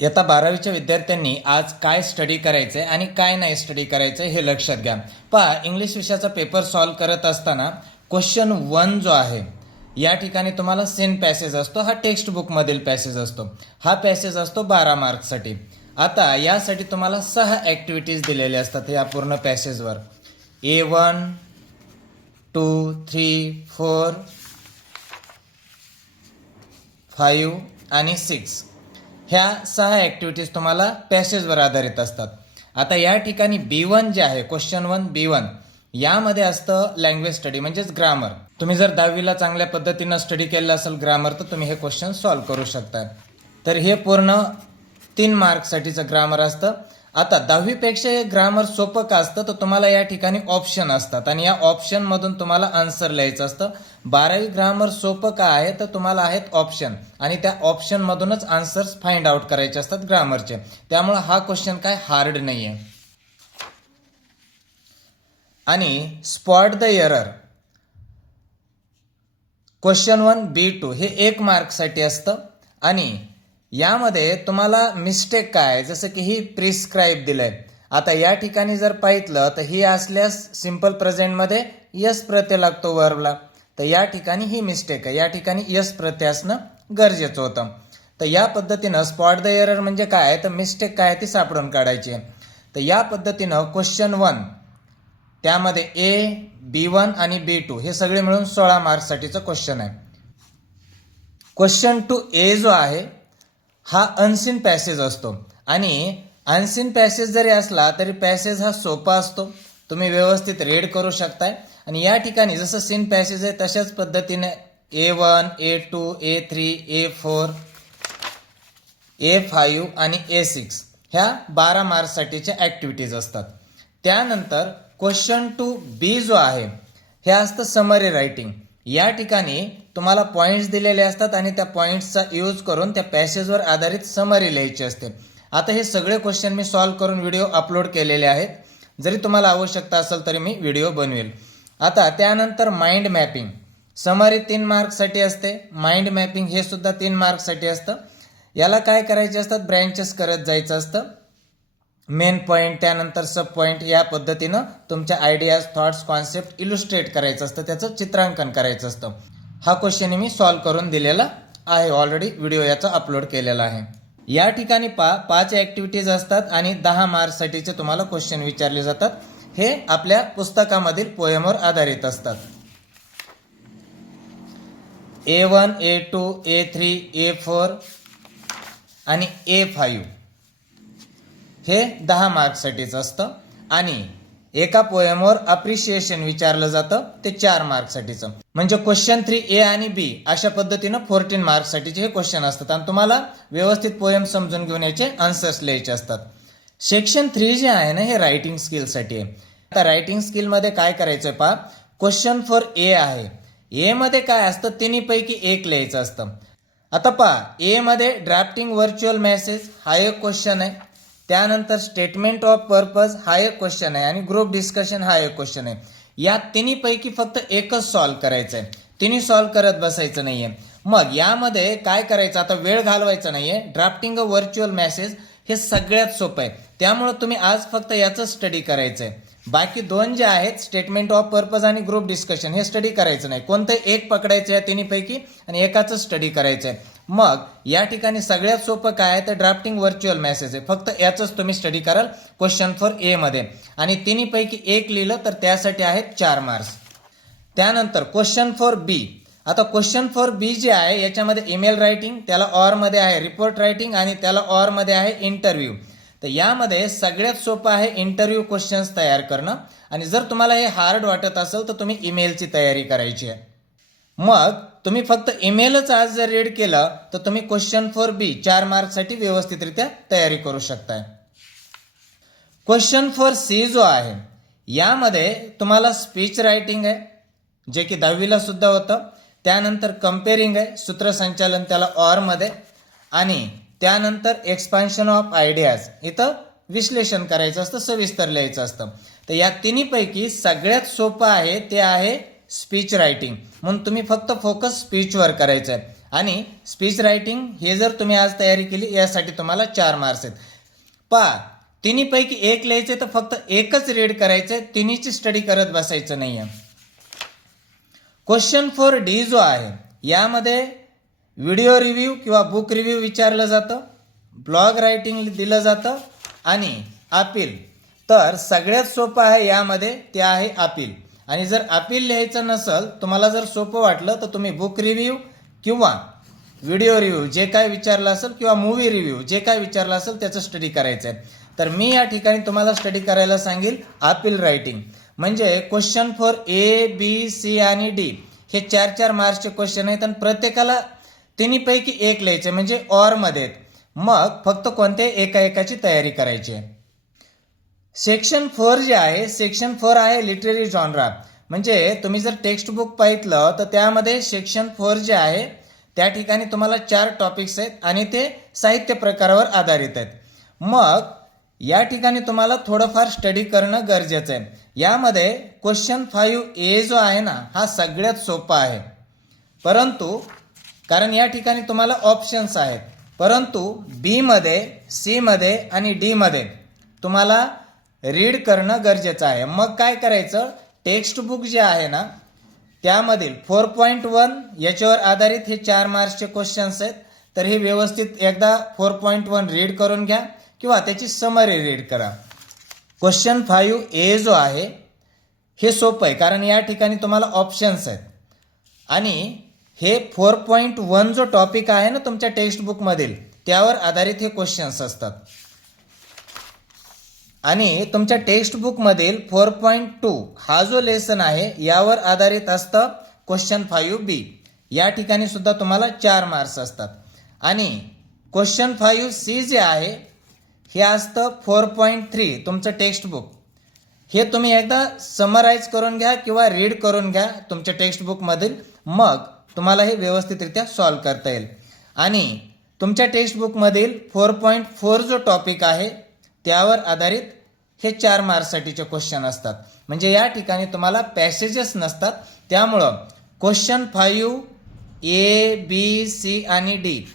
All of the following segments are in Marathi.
इयत्ता बारावीच्या विद्यार्थ्यांनी आज काय स्टडी करायचं आहे आणि काय नाही स्टडी करायचं आहे हे लक्षात घ्या. पहा इंग्लिश विषयाचा पेपर सॉल्व करत असताना क्वेश्चन वन जो आहे या ठिकाणी तुम्हाला सेन पॅसेज असतो. हा टेक्स्ट बुकमधील पॅसेज असतो. हा पॅसेज असतो बारा मार्क्ससाठी. आता यासाठी तुम्हाला सहा ॲक्टिव्हिटीज दिलेल्या असतात या पूर्ण पॅसेजवर A one two three four five आणि सिक्स ह्या सहा ॲक्टिव्हिटीज तुम्हाला पॅसेजवर आधारित असतात. आता या ठिकाणी बी वन जे आहे क्वेश्चन वन बी वन यामध्ये असतं लँग्वेज स्टडी म्हणजेच ग्रामर तुम्ही जर दहावीला चांगल्या पद्धतीनं स्टडी केलं असेल ग्रामर तर तुम्ही हे क्वेश्चन सॉल्व करू शकता. तर हे पूर्ण तीन मार्कसाठीचं ग्रामर असतं. आता दहावीपेक्षा हे ग्रामर सोपं का असतं? तर तुम्हाला या ठिकाणी ऑप्शन असतात. आणि या ऑप्शनमधून तुम्हाला आन्सर लिहायचं असतं. बारावी ग्रामर सोपं का आहे? तर तुम्हाला आहेत ऑप्शन आणि त्या ऑप्शनमधूनच आन्सर्स फाइंड आउट करायचे असतात ग्रामरचे त्यामुळं हा क्वेश्चन काय हार्ड नाही आहे आणि spot the error question one B two हे एक मार्कसाठी असतं. आणि यामध्ये तुम्हाला मिस्टेक काय आहे? जसं की ही प्रिस्क्राईब दिलंय. आता या ठिकाणी जर पाहितलं तर ही असल्यास सिंपल प्रेझेंटमध्ये यस प्रत्यय लागतो वर्बला तर या ठिकाणी ही मिस्टेक आहे. या ठिकाणी यस प्रत्यय असणं गरजेचं होतं. तर या पद्धतीनं स्पॉट द एरर म्हणजे काय? आहे तर मिस्टेक काय आहे ती सापडून काढायची आहे. तर या पद्धतीनं क्वेश्चन वन त्यामध्ये ए बी वन आणि बी टू हे सगळे मिळून सोळा मार्क्ससाठीचं क्वेश्चन आहे. क्वेश्चन टू ए जो आहे हा अनसीन पॅसेज असतो. आणि अनसीन पॅसेज जरी असला तरी पॅसेज हा सोपा असतो. तुम्ही व्यवस्थित रेड करू शकताय. आणि या ठिकाणी जसं सीन पॅसेज आहे तशाच पद्धतीने A one A two A three A four A five आणि ए सिक्स ह्या बारा मार्क्ससाठीच्या ॲक्टिव्हिटीज असतात. त्यानंतर क्वेश्चन टू बी जो आहे हे असतं समरी रायटिंग या ठिकाणी तुम्हाला पॉईंट्स दिलेले असतात आणि त्या पॉईंट्सचा यूज करून त्या पॅसेजवर आधारित समरी लिहायची असते. आता हे सगळे क्वेश्चन मी सॉल्व करून व्हिडिओ अपलोड केलेले आहेत. जरी तुम्हाला आवश्यकता असेल तरी मी व्हिडिओ बनवेल. आता त्यानंतर माइंड मॅपिंग समरी तीन मार्कसाठी असते. माइंड मॅपिंग हे सुद्धा तीन मार्कसाठी असतं. याला काय करायचे असतात? ब्रँचेस करत जायचं असतं. मेन पॉईंट त्यानंतर सब पॉईंट या पद्धतीनं तुमच्या आयडियाज थॉट्स कॉन्सेप्ट इलुस्ट्रेट करायचं असतं त्याचं चित्रांकन करायचं असतं. हा क्वेश्चन मी सॉल्व्ह करून दिलेला आहे ऑलरेडी व्हिडिओ याचा अपलोड केलेला आहे. या ठिकाणी पा पाच ॲक्टिव्हिटीज असतात आणि दहा मार्क्ससाठीचे तुम्हाला क्वेश्चन विचारले जातात. हे आपल्या पुस्तकामधील पोयमवर आधारित असतात. A one A two A three A four आणि ए फाईव्ह हे दहा मार्क्ससाठीच असतं. आणि एका पोएमवर अप्रिशिएशन विचारलं जातं ते चार मार्क्ससाठीचं म्हणजे क्वेश्चन थ्री ए आणि बी अशा पद्धतीनं फोर्टीन मार्क्ससाठीचे हे क्वेश्चन असतात. आणि तुम्हाला व्यवस्थित पोएम समजून घेऊन याचे आन्सर्स लिहायचे असतात. सेक्शन थ्री जे आहे ना हे रायटिंग स्किलसाठी आहे. आता रायटिंग स्किलमध्ये काय करायचं आहे पहा. क्वेश्चन फॉर ए आहे. ए मध्ये काय असतं? तिन्हीपैकी एक लिहायचं असतं. आता पहा ए मध्ये ड्राफ्टिंग व्हर्च्युअल मेसेज हा एक क्वेश्चन आहे. त्यानंतर स्टेटमेंट ऑफ पर्पज हा एक क्वेश्चन आहे आणि ग्रुप डिस्कशन हा एक क्वेश्चन आहे. या तिन्हीपैकी फक्त एकच सॉल्व करायचं आहे तिन्ही सॉल्व करत बसायचं नाहीये. मग यामध्ये काय करायचं? आता वेळ घालवायचा नाहीये. ड्राफ्टिंग अ व्हर्च्युअल मॅसेज हे सगळ्यात सोपं आहे. त्यामुळे तुम्ही आज फक्त याचं स्टडी करायचं आहे बाकी दोन जे आहेत स्टेटमेंट ऑफ पर्पज आणि ग्रुप डिस्कशन हे स्टडी करायचं नाही. कोणतं एक पकडायचं या तिन्हीपैकी आणि एकाचं स्टडी करायचं आहे मग या ठिकाणी सगळ्यात सोपं काय आहे? तर ड्राफ्टिंग व्हर्च्युअल मेसेज आहे. फक्त याचंच तुम्ही स्टडी कराल क्वेश्चन फॉर ए मध्ये. आणि तिन्हीपैकी एक लिहिलं तर त्यासाठी आहेत चार मार्क्स त्यानंतर क्वेश्चन फॉर बी आता क्वेश्चन फॉर बी जे आहे याच्यामध्ये ईमेल रायटिंग त्याला ऑरमध्ये आहे रिपोर्ट रायटिंग आणि त्याला ऑरमध्ये आहे इंटरव्ह्यू तर यामध्ये सगळ्यात सोपं आहे इंटरव्ह्यू क्वेश्चन्स तयार करणं. आणि जर तुम्हाला हे हार्ड वाटत असेल तर तुम्ही ईमेलची तयारी करायची आहे. मग तुम्ही फक्त ईमेलच आज जर रीड केलं तर तुम्ही क्वेश्चन फॉर बी चार मार्कसाठी व्यवस्थितरित्या तयारी करू शकताय. क्वेश्चन फॉर सी जो आहे यामध्ये तुम्हाला स्पीच रायटिंग आहे जे की दहावीला सुद्धा होतं. त्यानंतर कम्पेरिंग आहे सूत्रसंचालन त्याला ऑरमध्ये आणि त्यानंतर एक्सपान्शन ऑफ आयडियाज इथं विश्लेषण करायचं असतं सविस्तर लिहायचं असतं. तर या तिन्हीपैकी सगळ्यात सोपं आहे ते आहे स्पीच रायटिंग म्हणून तुम्ही फक्त फोकस स्पीचवर करायचं आहे. आणि स्पीच रायटिंग हे जर तुम्ही आज तयारी केली यासाठी तुम्हाला चार मार्क्स आहेत. पहा तिन्हीपैकी एक लिहायचे तर फक्त एकच रीड करायचंय तिन्हीची स्टडी करत बसायचं नाही आहे क्वेश्चन फॉर डी जो आहे यामध्ये व्हिडिओ रिव्ह्यू किंवा बुक रिव्ह्यू विचारलं जातं ब्लॉग रायटिंग दिलं जातं आणि अपील तर सगळ्यात सोपं आहे यामध्ये ते आहे अपील आणि जर अपील लिहायचं नसेल तुम्हाला जर सोपं वाटलं तर तुम्ही बुक रिव्ह्यू किंवा व्हिडिओ रिव्ह्यू जे काय विचारलं असेल किंवा मूवी रिव्ह्यू जे काय विचारलं असेल त्याचं स्टडी करायचं आहे तर मी या ठिकाणी तुम्हाला स्टडी करायला सांगेल अपील रायटिंग म्हणजे question for A B C आणि डी हे चार चार मार्क्सचे क्वेश्चन आहेत आणि प्रत्येकाला तिन्हीपैकी एक लिहायचे म्हणजे ऑरमध्ये आहेत मग फक्त कोणत्या एका एकाची तयारी करायची आहे. सेक्शन फोर जे आहे सेक्शन फोर आहे लिटररी जॉनरा म्हणजे तुम्ही जर टेक्स्ट बुक पाहितलं तर त्यामध्ये सेक्शन फोर जे आहे त्या ठिकाणी तुम्हाला चार टॉपिक्स आहेत आणि ते साहित्य प्रकारावर आधारित आहेत. मग या ठिकाणी तुम्हाला थोडंफार स्टडी करणं गरजेचं आहे. यामध्ये क्वेश्चन फाईव्ह ए जो आहे ना हा सगळ्यात सोपा आहे. परंतु कारण या ठिकाणी तुम्हाला ऑप्शन्स आहेत. परंतु बीमध्ये सीमध्ये आणि डीमध्ये तुम्हाला रीड करणं गरजेचं आहे. मग काय करायचं? टेक्स्टबुक जे आहे ना त्यामधील फोर पॉईंट वन याच्यावर आधारित हे चार मार्क्सचे क्वेश्चन्स आहेत. तर हे व्यवस्थित एकदा फोर पॉईंट वन रीड करून घ्या किंवा त्याची समरी रीड करा. क्वेश्चन फाईव्ह ए जो आहे हे सोपं आहे कारण या ठिकाणी तुम्हाला ऑप्शन्स आहेत. आणि हे फोर पॉईंट वन जो टॉपिक आहे ना तुमच्या टेक्स्ट बुकमधील त्यावर आधारित हे क्वेश्चन्स असतात. आणि तुमच्या टेक्स्ट बुकमधील फोर पॉईंट टू हा जो लेसन आहे यावर आधारित असतं क्वेश्चन फाईव्ह बी या ठिकाणी सुद्धा तुम्हाला चार मार्क्स असतात. आणि क्वेश्चन फाईव्ह सी जे आहे हे असतं फोर पॉईंट थ्री तुमचं टेक्स्टबुक हे तुम्ही एकदा समराईज करून घ्या किंवा रीड करून घ्या तुमच्या टेक्स्टबुकमधील मग तुम्हाला हे व्यवस्थितरित्या सॉल्व करता येईल. आणि तुमच्या टेक्स्टबुकमधील फोर पॉईंट फोर जो टॉपिक आहे त्यावर आधारित हे चार मार्कसाठीचे क्वेश्चन असतात. म्हणजे या ठिकाणी तुम्हाला पॅसेजेस नसतात. त्यामुळं question five A B C आणि डी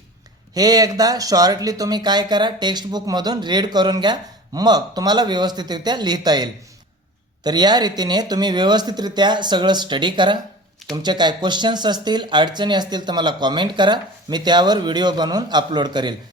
हे एकदा शॉर्टली तुम्ही काय करा टेक्स्ट बुकमधून रीड करून घ्या. मग तुम्हाला व्यवस्थितरित्या लिहिता येईल. तर या रीतीने तुम्ही व्यवस्थितरित्या सगळं स्टडी करा. तुमचे काय क्वेश्चन्स असतील अडचणी असतील तर मला कॉमेंट करा. मी त्यावर व्हिडिओ बनवून अपलोड करेल.